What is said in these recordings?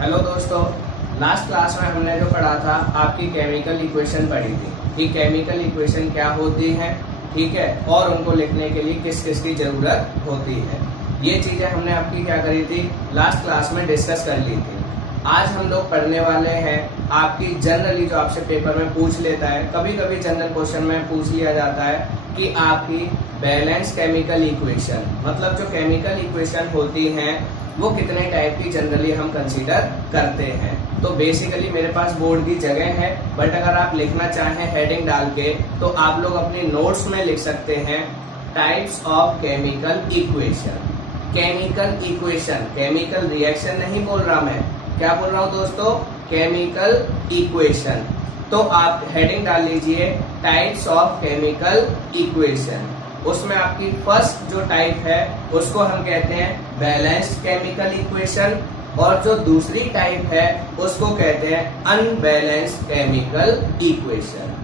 Hello दोस्तों, last class में हमने जो पढ़ा था आपकी केमिकल इक्वेशन पढ़ी थी कि केमिकल इक्वेशन क्या होती है, ठीक है, और उनको लिखने के लिए किस किस की जरूरत होती है। ये चीजें हमने आपकी क्या करी थी, लास्ट क्लास में डिस्कस कर ली थी। आज हम लोग पढ़ने वाले हैं आपकी जनरली जो आपसे पेपर में पूछ लेता है, कभी कभी जनरल क्वेश्चन में पूछ लिया जाता है कि आपकी बैलेंस केमिकल इक्वेशन, मतलब जो केमिकल इक्वेशन होती हैं वो कितने टाइप की जनरली हम कंसीडर करते हैं। तो बेसिकली मेरे पास बोर्ड की जगह है, बट अगर आप लिखना चाहें हेडिंग डाल के तो आप लोग अपने नोट्स में लिख सकते हैं types of chemical equation. Chemical equation, chemical reaction नहीं बोल रहा मैं, क्या बोल रहा हूँ दोस्तों, केमिकल इक्वेशन। तो आप हेडिंग डाल लीजिए टाइप्स ऑफ केमिकल इक्वेशन। उसमें आपकी फर्स्ट जो टाइप है उसको हम कहते हैं बैलेंस्ड केमिकल इक्वेशन, और जो दूसरी टाइप है उसको कहते हैं अनबैलेंस्ड केमिकल इक्वेशन।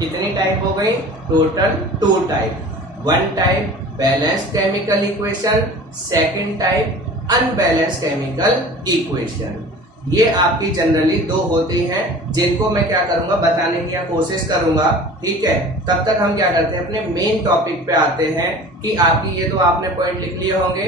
कितनी टाइप हो गई, total 2 type. 1 type balanced chemical equation, second type unbalanced chemical equation. ये आपकी जनरली 2 होती हैं जिनको मैं क्या करूंगा बताने की कोशिश करूंगा, ठीक है। तब तक हम क्या करते हैं, अपने मेन टॉपिक पे आते हैं कि आपकी ये तो आपने पॉइंट लिख लिए होंगे।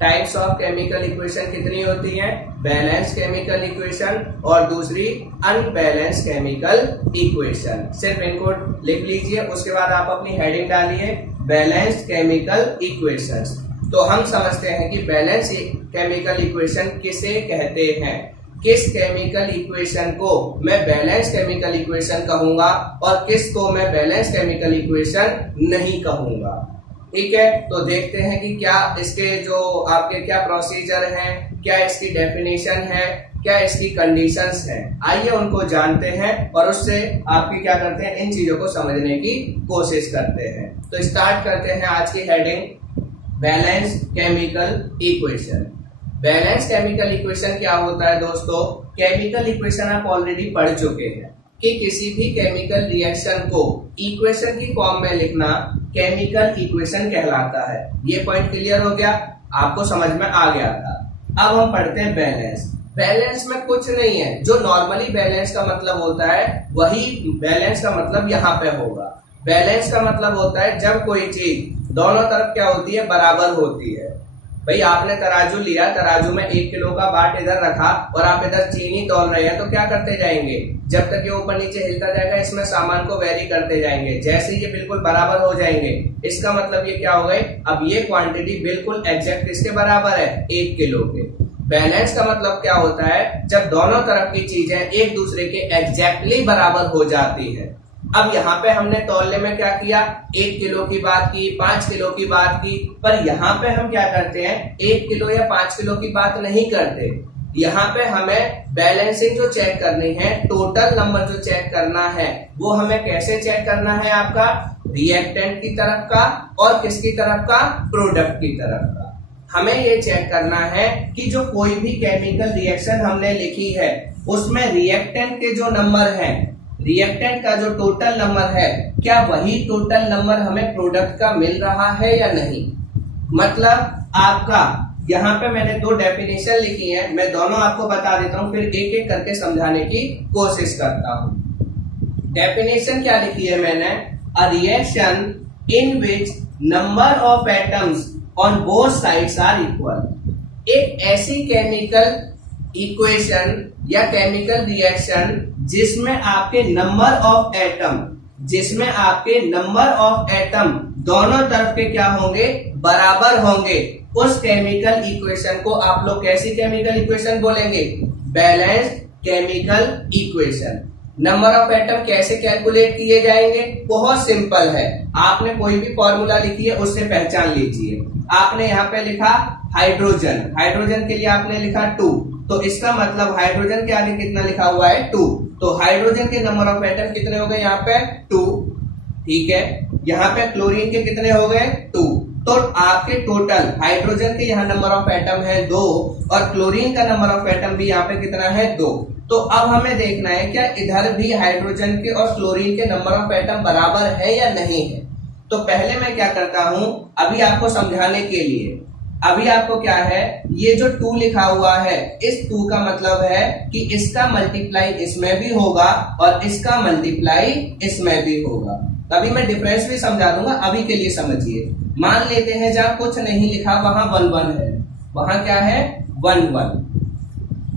टाइप्स ऑफ केमिकल इक्वेशन कितनी होती हैं, बैलेंस केमिकल इक्वेशन और दूसरी अनबैलेंस केमिकल इक्वेशन। सिर्फ इनको लिख लीजिए, उसके बाद आप अपनी हेडिंग डालिए बैलेंस्ड केमिकल इक्वेशंस। तो हम समझते हैं कि बैलेंस केमिकल इक्वेशन किसे कहते हैं, किस केमिकल इक्वेशन को मैं बैलेंस केमिकल इक्वेशन कहूंगा और किस को मैं बैलेंस केमिकल इक्वेशन नहीं कहूंगा, ठीक है। तो देखते हैं कि क्या इसके जो आपके क्या प्रोसीजर हैं, क्या इसकी डेफिनेशन है, क्या इसकी कंडीशंस हैं। आइए उनको जानते हैं और उससे आपकी क्या करते हैं, इन चीजों को समझने की कोशिश करते हैं। तो स्टार्ट करते हैं आज की heading balance chemical equation. Balance chemical equation क्या होता है दोस्तों, केमिकल इक्वेशन आप ऑलरेडी पढ़ चुके हैं कि किसी भी केमिकल रिएक्शन को इक्वेशन की फॉर्म में लिखना केमिकल इक्वेशन कहलाता है। ये पॉइंट क्लियर हो गया, आपको समझ में आ गया था। अब हम पढ़ते हैं बैलेंस। बैलेंस में कुछ नहीं है, जो नॉर्मली बैलेंस का मतलब होता है वही बैलेंस का मतलब यहाँ पे होगा। बैलेंस का मतलब होता है जब कोई चीज दोनों तरफ क्या होती है, बराबर होती है। भाई आपने तराजू लिया, तराजू में 1 किलो का बाट इधर रखा और आप इधर चीनी तौल रहे हैं, तो क्या करते जाएंगे, जब तक ये ऊपर नीचे हिलता जाएगा इसमें सामान को वेरी करते जाएंगे। जैसे ये बिल्कुल बराबर हो जाएंगे, इसका मतलब ये क्या हो गए, अब ये क्वांटिटी बिल्कुल एग्जैक्ट किसके बराबर है, 1 किलो के। बैलेंस का मतलब क्या होता है, जब दोनों तरफ की चीजें एक दूसरे के एग्जैक्टली बराबर हो जाती है। अब यहाँ पे हमने तौलने में क्या किया, 1 किलो की बात की, 5 किलो की बात की, पर यहाँ पे हम क्या करते हैं, 1 किलो या 5 किलो की बात नहीं करते। यहाँ पे हमें बैलेंसिंग जो चेक करनी है, टोटल नंबर जो चेक करना है, वो हमें कैसे चेक करना है, आपका रिएक्टेंट की तरफ का और किसकी तरफ का, प्रोडक्ट की तरफ का। हमें ये चेक करना है कि जो कोई भी केमिकल रिएक्शन हमने लिखी है उसमें रिएक्टेंट के जो नंबर है, रिएक्टेंट का जो टोटल नंबर है, क्या वही टोटल नंबर हमें प्रोडक्ट का मिल रहा है या नहीं। मतलब आपका यहाँ पे मैंने 2 डेफिनेशन लिखी है, मैं दोनों आपको बता देता हूँ, फिर एक एक करके समझाने की कोशिश करता हूँ। डेफिनेशन क्या लिखी है मैंने, a reaction in which number of atoms on both sides are equal. एक ऐसी केमिकल इक्वेशन या केमिकल रिएक्शन जिसमें आपके नंबर ऑफ एटम दोनों तरफ के क्या होंगे, बराबर होंगे, उस केमिकल इक्वेशन को आप लोग कैसी केमिकल इक्वेशन बोलेंगे, balanced chemical equation. Number of atom कैसे कैलकुलेट किए जाएंगे, बहुत सिंपल है। आपने कोई भी फॉर्मूला लिखी है उससे पहचान लीजिए। आपने यहाँ पे लिखा हाइड्रोजन, हाइड्रोजन के लिए आपने लिखा 2, तो इसका मतलब हाइड्रोजन के आगे कितना लिखा हुआ है, 2। तो हाइड्रोजन के नंबर ऑफ एटम कितने हो गए, यहाँ पे 2, ठीक है। यहाँ पे क्लोरीन के कितने हो गए, 2। तो आपके टोटल हाइड्रोजन के यहाँ नंबर ऑफ एटम है 2 और क्लोरीन का नंबर ऑफ एटम भी यहाँ पे कितना है, 2। तो अब हमें देखना है क्या इधर भी हाइड्रोजन के और क्लोरीन के नंबर ऑफ एटम बराबर है या नहीं है। तो पहले मैं क्या करता हूं, अभी आपको समझाने के लिए अभी आपको क्या है, ये जो 2 लिखा हुआ है, इस 2 का मतलब है कि इसका मल्टीप्लाई इसमें भी होगा और इसका मल्टीप्लाई इसमें भी होगा। तभी मैं डिफरेंस भी समझा दूंगा, अभी के लिए समझिए। मान लेते हैं जहां कुछ नहीं लिखा वहां 1 1 है, वहां क्या है 1 1।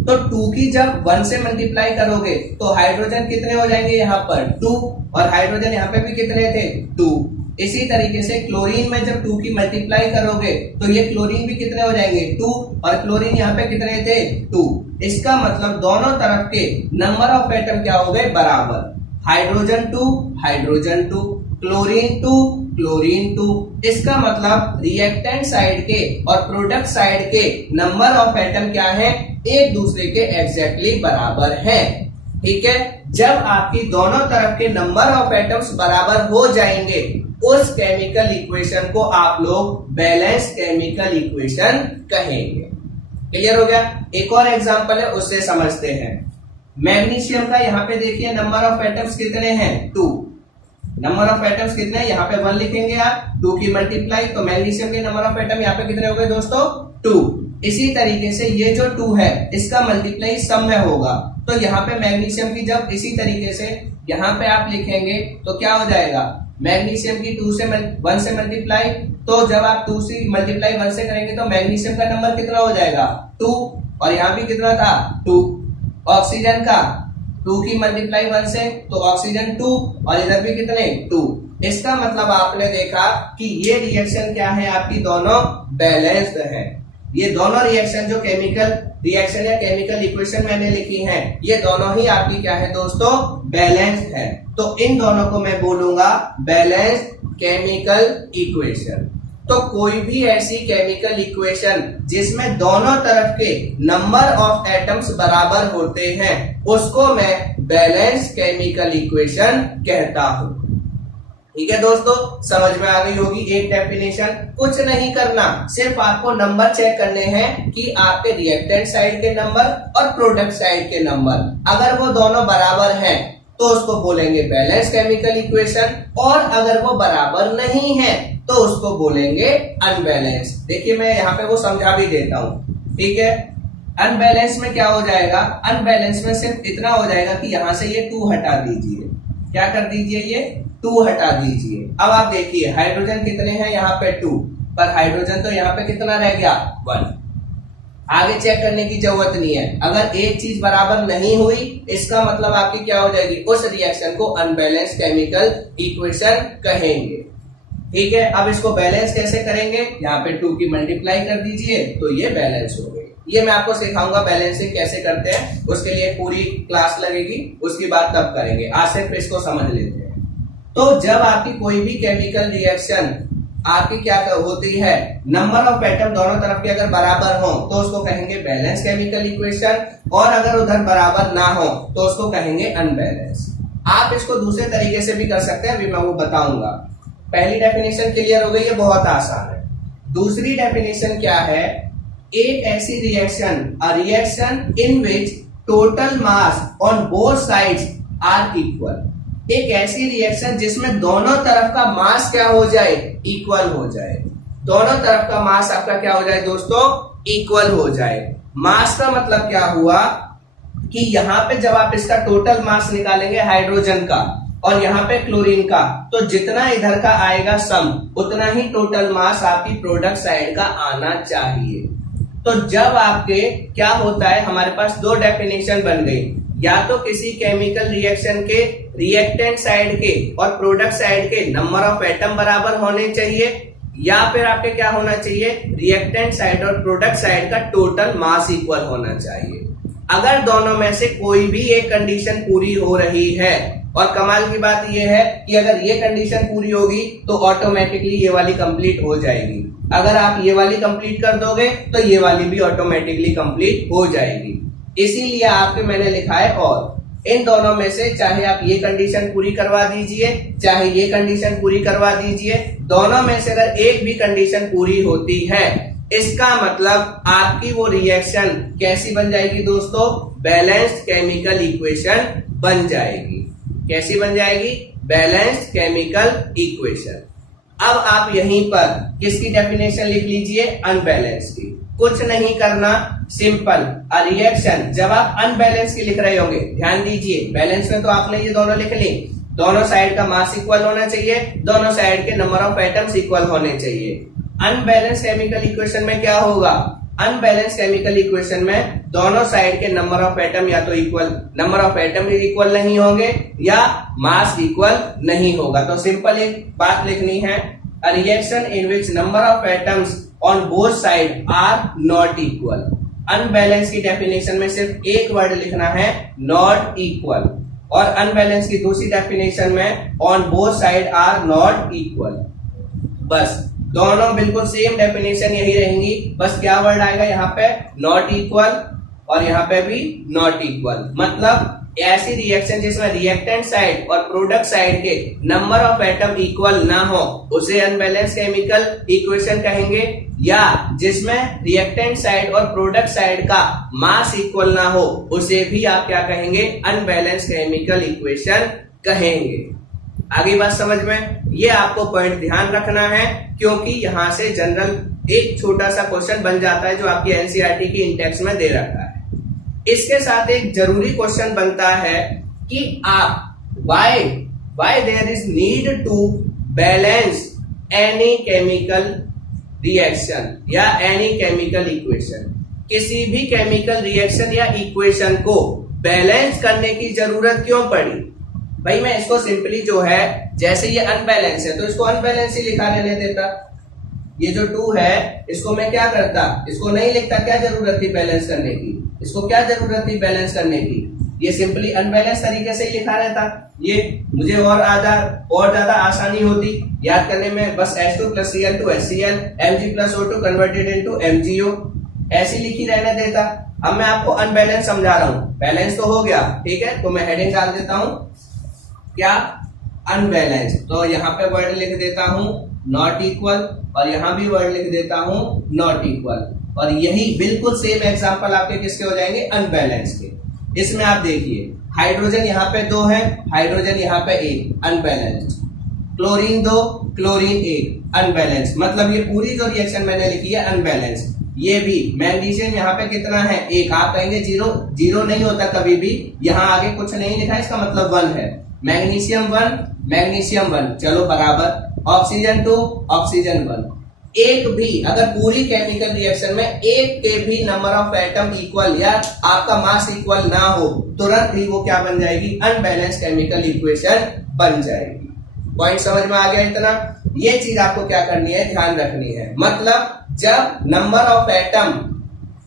तो 2 की जब 1 से मल्टीप्लाई करोगे तो हाइड्रोजन कितने हो जाएंगे यहाँ पर 2, और हाइड्रोजन यहाँ पे भी कितने थे 2। इसी तरीके से क्लोरीन में जब 2 की मल्टीप्लाई करोगे तो ये क्लोरीन भी कितने हो जाएंगे 2, और क्लोरीन यहाँ पे कितने थे 2। इसका मतलब दोनों तरफ के नंबर ऑफ एटम क्या हो गए बराबर। Hydrogen 2 hydrogen 2, chlorine 2 chlorine 2। इसका मतलब रिएक्टेंट साइड के और प्रोडक्ट साइड के नंबर ऑफ एटम क्या है, एक दूसरे के एग्जैक्टली बराबर है। ठीक है, जब आपकी दोनों तरफ के नंबर ऑफ एटम्स बराबर हो जाएंगे उस केमिकल इक्वेशन को आप लोग बैलेंस केमिकल इक्वेशन कहेंगे। क्लियर हो गया। एक और एग्जांपल है, उससे समझते हैं। मैग्नीशियम का यहाँ पे देखिए नंबर ऑफ एटम्स कितने हैं 2। नंबर ऑफ एटम्स कितने हैं, यहाँ पे 1 लिखेंगे आप, 2 की मल्टीप्लाई, तो मैग्नीशियम के नंबर ऑफ एटम यहाँ पे कितने हो गए दोस्तों 2। इसी तरीके से ये जो 2 है इसका मल्टीप्लाई सब में होगा, तो यहाँ पे मैग्नीशियम की जब इसी तरीके से यहाँ पे आप लिखेंगे तो क्या हो जाएगा, मैग्नीशियम की 1 से मल्टीप्लाई, तो जब आप 2 से मल्टीप्लाई 1 से करेंगे तो मैग्नीशियम का नंबर कितना हो जाएगा 2, और यहाँ भी कितना था 2। ऑक्सीजन का 2 की मल्टीप्लाई 1 से तो ऑक्सीजन 2, और इधर भी कितने 2। इसका मतलब आपने देखा कि ये रिएक्शन क्या है, आपकी दोनों बैलेंस्ड है। ये दोनों रिएक्शन जो केमिकल रिएक्शन या केमिकल इक्वेशन मैंने लिखी हैं, ये दोनों ही आपकी क्या है दोस्तों बैलेंस्ड है। तो इन दोनों को मैं बोलूंगा बैलेंस्ड केमिकल इक्वेशन। तो कोई भी ऐसी केमिकल इक्वेशन जिसमें दोनों तरफ के नंबर ऑफ एटम्स बराबर होते हैं उसको मैं बैलेंस केमिकल इक्वेशन कहता हूं। ठीक है दोस्तों, समझ में आ गई होगी एक डेफिनेशन। कुछ नहीं करना, सिर्फ आपको नंबर चेक करने हैं कि आपके रिएक्टेंट साइड के नंबर और प्रोडक्ट साइड के नंबर अगर वो दोनों बराबर हैं तो उसको बोलेंगे बैलेंस केमिकल इक्वेशन, और अगर वो बराबर नहीं है तो उसको बोलेंगे अनबैलेंस। देखिए मैं यहाँ पे वो समझा भी देता हूँ। ठीक है, अनबैलेंस में क्या हो जाएगा, अनबैलेंस में सिर्फ इतना हो जाएगा कि यहाँ से ये 2 हटा दीजिए। क्या कर दीजिए, ये 2 हटा दीजिए। अब आप देखिए हाइड्रोजन कितने हैं यहाँ पे 2, पर हाइड्रोजन तो यहाँ पे कितना रह गया 1। आगे चेक करने की जरूरत नहीं है। अगर एक चीज बराबर नहीं हुई इसका मतलब आपकी क्या हो जाएगी, उस रिएक्शन को अनबैलेंस केमिकल इक्वेशन कहेंगे। ठीक है, अब इसको बैलेंस कैसे करेंगे, यहाँ पे 2 की मल्टीप्लाई कर दीजिए तो ये बैलेंस हो गई। ये मैं आपको सिखाऊंगा बैलेंसिंग कैसे करते हैं, उसके लिए पूरी क्लास लगेगी, उसकी बात तब करेंगे। आज सिर्फ इसको समझ लेते हैं। तो जब आपकी कोई भी केमिकल रिएक्शन आपकी क्या होती है, नंबर ऑफ एटम दोनों तरफ के अगर बराबर हो तो उसको कहेंगे बैलेंस केमिकल इक्वेशन, और अगर उधर बराबर ना हो तो उसको कहेंगे अनबैलेंस। आप इसको दूसरे तरीके से भी कर सकते हैं, अभी मैं वो बताऊंगा। पहली डेफिनेशन क्लियर हो गई, ये बहुत आसान है। दूसरी डेफिनेशन क्या है, एक ऐसी reaction, a reaction in which total mass on both sides are equal. एक ऐसी रिएक्शन जिसमें दोनों तरफ का मास क्या हो जाए, इक्वल हो जाए। दोनों तरफ का मास आपका क्या हो जाए दोस्तों, इक्वल हो जाए। मास का मतलब क्या हुआ कि यहाँ पे जब आप इसका टोटल मास निकालेंगे हाइड्रोजन का और यहाँ पे क्लोरीन का, तो जितना इधर का आएगा सम, उतना ही टोटल मास आपकी प्रोडक्ट साइड का आना चाहिए। तो जब आपके क्या होता है, हमारे पास 2 डेफिनेशन बन गई, या तो किसी केमिकल रिएक्शन के रिएक्टेंट साइड के और प्रोडक्ट साइड के नंबर ऑफ एटम बराबर होने चाहिए, या फिर आपके क्या होना चाहिए, रिएक्टेंट साइड और प्रोडक्ट साइड का टोटल मास इक्वल होना चाहिए। अगर दोनों में से कोई भी एक कंडीशन पूरी हो रही है, और कमाल की बात यह है कि अगर ये कंडीशन पूरी होगी तो ऑटोमेटिकली ये वाली कंप्लीट हो जाएगी। अगर आप ये वाली कंप्लीट कर दोगे तो ये वाली भी ऑटोमेटिकली कंप्लीट हो जाएगी। इसीलिए आपके मैंने लिखा है और इन दोनों में से चाहे आप ये कंडीशन पूरी करवा दीजिए, चाहे ये कंडीशन पूरी करवा दीजिए, दोनों में से अगर एक भी कंडीशन पूरी होती है, इसका मतलब आपकी वो रिएक्शन कैसी बन जाएगी दोस्तों, बैलेंस्ड केमिकल इक्वेशन बन जाएगी। कैसी बन जाएगी, बैलेंस्ड केमिकल इक्वेशन। अब आप यहीं पर किसकी डेफिनेशन लिख लीजिए, अनबैलेंस की। कुछ नहीं करना, सिंपल रिएक्शन जब आप अनबैलेंस की लिख रहे होंगे, ध्यान दीजिए बैलेंस में तो आपने ये दोनों लिख ली, दोनों साइड का मास इक्वल होना चाहिए, दोनों साइड के नंबर ऑफ एटम्स इक्वल होने चाहिए। अनबैलेंस केमिकल इक्वेशन में क्या होगा, अनबैलेंस केमिकल इक्वेशन में दोनों साइड के नंबर ऑफ एटम या तो equal, number of atom equal नहीं होंगे या मास इक्वल नहीं होगा। तो सिंपल एक बात लिखनी है, a reaction in which number of atoms on both side are not equal. Unbalance की डेफिनेशन में सिर्फ एक वर्ड लिखना है, नॉट इक्वल, और अनबैलेंस की दूसरी डेफिनेशन में on both side are not equal. बस दोनों बिल्कुल सेम डेफिनेशन यही रहेंगी, बस क्या वर्ड आएगा यहाँ पे, नॉट इक्वल, और यहाँ पे भी नॉट इक्वल। मतलब ऐसी रिएक्शन जिसमें रिएक्टेंट साइड और प्रोडक्ट साइड के नंबर ऑफ एटम इक्वल ना हो उसे अनबैलेंस केमिकल इक्वेशन कहेंगे, या जिसमें रिएक्टेंट साइड और प्रोडक्ट साइड का मास इक्वल ना हो उसे भी आप क्या कहेंगे, अनबैलेंस केमिकल इक्वेशन कहेंगे। आगे बात समझ में, ये आपको पॉइंट ध्यान रखना है क्योंकि यहां से जनरल एक छोटा सा क्वेश्चन बन जाता है जो आपकी एनसीईआरटी की इंटेक्स में दे रखा है। इसके साथ एक जरूरी क्वेश्चन बनता है कि आप why there is need to balance any chemical reaction या एनी केमिकल इक्वेशन। किसी भी केमिकल रिएक्शन या इक्वेशन को बैलेंस करने की जरूरत क्यों पड़ी? भाई मैं इसको सिंपली जो है, जैसे ये अनबैलेंस है तो इसको अनबैलेंस ही लिखा रहने देता। ये जो 2 है इसको मैं क्या करता, इसको नहीं लिखता, क्या जरूरत थी बैलेंस करने की, इसको क्या जरूरत थी बैलेंस करने की, ये सिंपली अनबैलेंस तरीके से ही लिखा रहता। ये मुझे और ज्यादा आसानी होती याद करने में, बस H2 + Cl2 HCl Mg + O2 converted into MgO ऐसी लिखी रहने देता। अब मैं आपको अनबैलेंस समझा रहा हूं, बैलेंस तो हो गया, ठीक है, तो मैं हेडिंग डाल देता हूं, क्या, अनबैलेंस। तो यहाँ पे वर्ड लिख देता हूं नॉट इक्वल, और यहां भी वर्ड लिख देता हूं नॉट इक्वल, और यही बिल्कुल सेम एग्जांपल आपके किसके हो जाएंगे, अनबैलेंस के। इसमें आप देखिए हाइड्रोजन यहाँ पे 2 है, हाइड्रोजन यहाँ पे 1, अनबैलेंस। Chlorine 2, chlorine 1, unbalance. मतलब ये पूरी जो रिएक्शन मैंने लिखी है अनबैलेंस। ये भी मैग्नीशियम यहाँ पे कितना है, 1। आप कहेंगे 0 नहीं होता कभी भी, यहाँ आगे कुछ नहीं लिखा, इसका मतलब 1 है। मैग्नीशियम 1, मैग्नीशियम 1, चलो बराबर। Oxygen 2, oxygen 1। एक भी अगर पूरी केमिकल रिएक्शन में एक के भी नंबर ऑफ एटम इक्वल या आपका मास इक्वल ना हो, तुरंत ही वो क्या बन जाएगी, अनबैलेंस केमिकल इक्वेशन बन जाएगी। पॉइंट समझ में आ गया इतना? ये चीज आपको क्या करनी है, ध्यान रखनी है। मतलब जब नंबर ऑफ एटम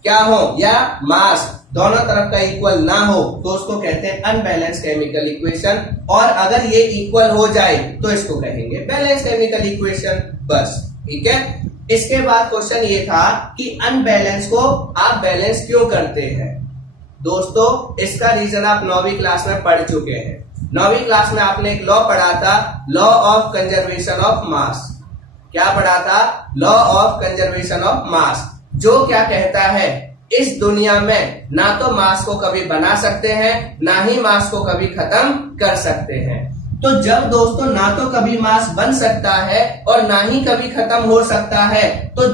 क्या हो या मास दोनों तरफ का इक्वल ना हो तो उसको कहते हैं अनबैलेंस केमिकल इक्वेशन, और अगर ये इक्वल हो जाए तो इसको कहेंगे बैलेंस केमिकल इक्वेशन। बस, ठीक है। इसके बाद क्वेश्चन ये था कि अनबैलेंस को आप बैलेंस क्यों करते हैं? दोस्तों इसका रीजन आप 9वीं क्लास में पढ़ चुके हैं। 9वीं क्लास में आपने एक लॉ पढ़ा था, law of conservation of mass. क्या पढ़ा था? Law of conservation of mass, जो क्या कहता है, इस दुनिया में ना तो मास को कभी बना सकते हैं ना ही मास को कभी खत्म कर सकते हैं। तो जब दोस्तों ना तो कभी मास बन सकता है और ना ही कभी खत्म हो सकता है, तो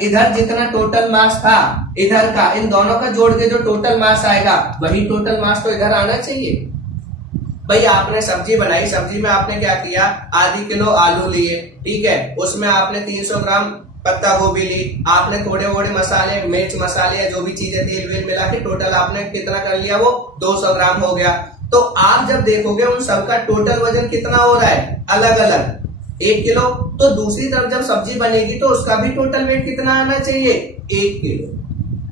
इधर जितना टोटल मास था इधर का, इन दोनों का जोड़ के जो टोटल मास आएगा वही टोटल मास तो इधर आना चाहिए। भाई आपने सब्जी बनाई, सब्जी में आपने क्या किया, आधी किलो आलू लिए, ठीक है, उसमें आपने 300 ग्राम पत्ता गोभी ली, आपने थोड़े थोड़े मसाले, मिर्च मसाले, जो भी चीजें तेल वेल मिला के टोटल आपने कितना कर लिया, वो 200 ग्राम हो गया। तो आप जब देखोगे उन सबका टोटल वजन कितना हो रहा है, अलग अलग 1 किलो। तो दूसरी तरफ जब सब्जी बनेगी तो उसका भी टोटल वेट कितना आना चाहिए, 1 किलो।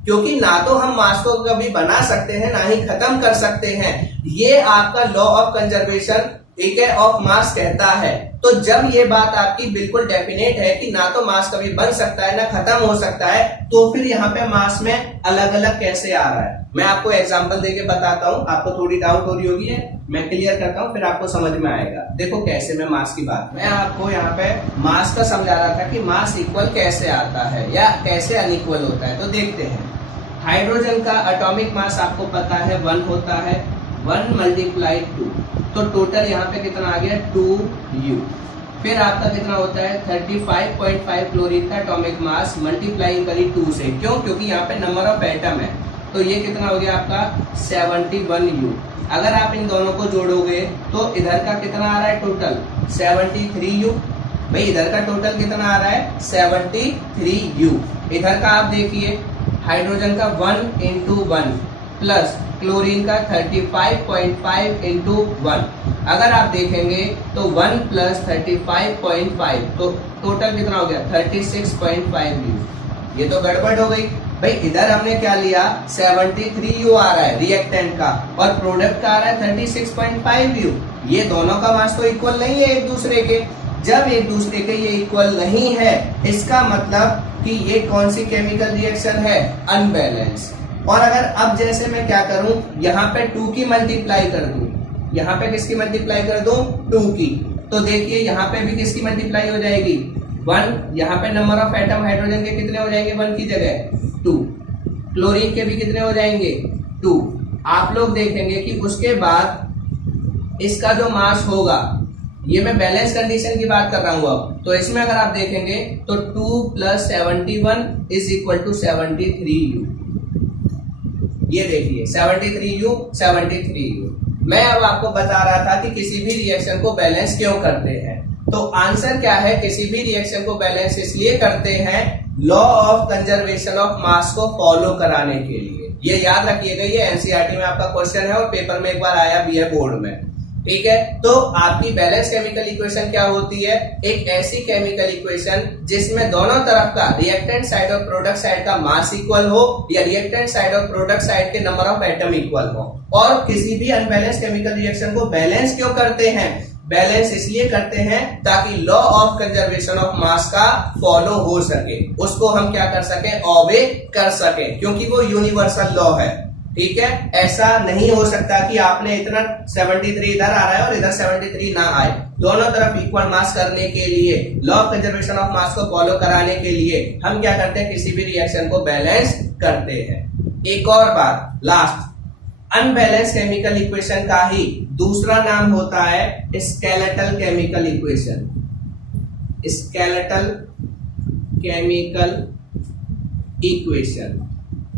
क्योंकि ना तो हम मास को कभी बना सकते हैं ना ही खत्म कर सकते हैं। ये आपका लॉ ऑफ कंजर्वेशन, ठीक है, ऑफ मास कहता है। तो जब ये बात आपकी बिल्कुल डेफिनेट है कि ना तो मास कभी बन सकता है ना खत्म हो सकता है, तो फिर यहाँ पे मास में अलग अलग कैसे आ रहा है, मैं आपको एग्जांपल देके बताता हूँ। आपको थोड़ी डाउट हो रही होगी है, मैं क्लियर करता हूँ, फिर आपको समझ में आएगा। देखो कैसे मैं मास की बात, मैं आपको यहाँ पे मास का समझा रहा था कि मास इक्वल कैसे आता है या कैसे अनइक्वल होता है। तो देखते हैं, हाइड्रोजन का एटॉमिक मास आपको पता है 1 होता है, 1 × 2, तो टोटल यहाँ पे कितना आ गया 2U। फिर आपका कितना होता है 35.5 क्लोरीन का एटॉमिक मास मल्टीप्लाइंग करी 2 से, क्यों? क्योंकि यहाँ पे नंबर ऑफ एटम है, तो ये कितना हो गया आपका 71U। अगर आप इन दोनों को जोड़ोगे तो इधर का कितना आ रहा है टोटल 73U। भाई इधर का टोटल कितना आ रहा है 73U। इधर का आप देखिए हाइड्रोजन का 1 into 1 प्लस क्लोरीन का 35.5 into 1। अगर आप देखेंगे तो 1 प्लस 35.5 तो टोटल कितना हो गया 36.5U। ये तो गड़बड़ हो गई भाई। इधर हमने क्या लिया 73U आ रहा है रिएक्टेंट का और प्रोडक्ट का आ रहा है 36.5U। ये दोनों का मास तो इक्वल नहीं है एक दूसरे के। जब एक दूसरे के ये इक्वल नहीं है इसका मतलब कि ये कौन सी केमिकल रिएक्शन है अनबैलेंस। और अगर अब जैसे मैं क्या करूं यहाँ पे 2 की मल्टीप्लाई कर दूं, यहाँ पे किसकी मल्टीप्लाई कर दूं 2 की, तो देखिए यहाँ पे भी किसकी मल्टीप्लाई हो जाएगी 1। यहाँ पे नंबर ऑफ एटम हाइड्रोजन के कितने हो जाएंगे 1 की जगह 2। क्लोरीन के भी कितने हो जाएंगे 2। आप लोग देखेंगे कि उसके बाद इसका जो मास होगा, ये मैं बैलेंस कंडीशन की बात कर रहा हूं अब, तो इसमें अगर आप देखेंगे तो 2 + 71 = 73U। ये देखिए 73U 73U। मैं अब आपको बता रहा था कि किसी भी रिएक्शन को बैलेंस क्यों करते हैं, तो आंसर क्या है, किसी भी रिएक्शन को बैलेंस इसलिए करते हैं law of conservation of mass को फॉलो कराने के लिए। ये याद रखिएगा, ये एनसीईआरटी में आपका क्वेश्चन है और पेपर में एक बार आया भी है बोर्ड में, ठीक है। तो आपकी बैलेंस केमिकल इक्वेशन क्या होती है, एक ऐसी केमिकल इक्वेशन जिसमें दोनों तरफ का रिएक्टेंट साइड और प्रोडक्ट साइड का मास इक्वल हो या रिएक्टेंट साइड और प्रोडक्ट साइड के नंबर ऑफ एटम इक्वल हो। और किसी भी अनबैलेंस केमिकल रिएक्शन को बैलेंस क्यों करते हैं, बैलेंस इसलिए करते हैं ताकि law of conservation of mass का फॉलो हो सके, उसको हम क्या कर सके ऑबे कर सके, क्योंकि वो यूनिवर्सल लॉ है, ठीक है। ऐसा नहीं हो सकता कि आपने इतना 73 इधर आ रहा है और इधर 73 ना आए। दोनों तरफ इक्वल मास करने के लिए, law of conservation of mass को फॉलो कराने के लिए हम क्या करते हैं, किसी भी रिएक्शन को बैलेंस करते हैं। एक और बात लास्ट, अनबैलेंस केमिकल इक्वेशन का ही दूसरा नाम होता है skeletal chemical equation. Skeletal chemical equation,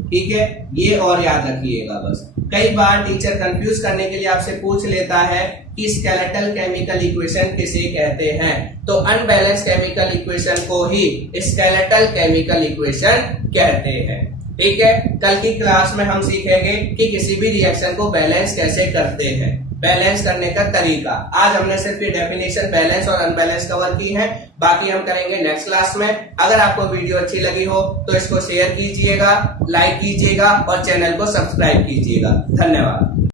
ठीक है। ये और याद रखिएगा बस। कई बार टीचर कंफ्यूज करने के लिए आपसे पूछ लेता है कि स्केलेटल केमिकल इक्वेशन किसे कहते हैं, तो अनबैलेंस केमिकल इक्वेशन को ही स्केलेटल केमिकल इक्वेशन कहते हैं, ठीक है। कल की क्लास में हम सीखेंगे कि किसी भी रिएक्शन को बैलेंस कैसे करते हैं, बैलेंस करने का तरीका। आज हमने सिर्फ ये डेफिनेशन बैलेंस और अनबैलेंस कवर की है, बाकी हम करेंगे नेक्स्ट क्लास में। अगर आपको वीडियो अच्छी लगी हो तो इसको शेयर कीजिएगा, लाइक कीजिएगा और चैनल को सब्सक्राइब कीजिएगा। धन्यवाद।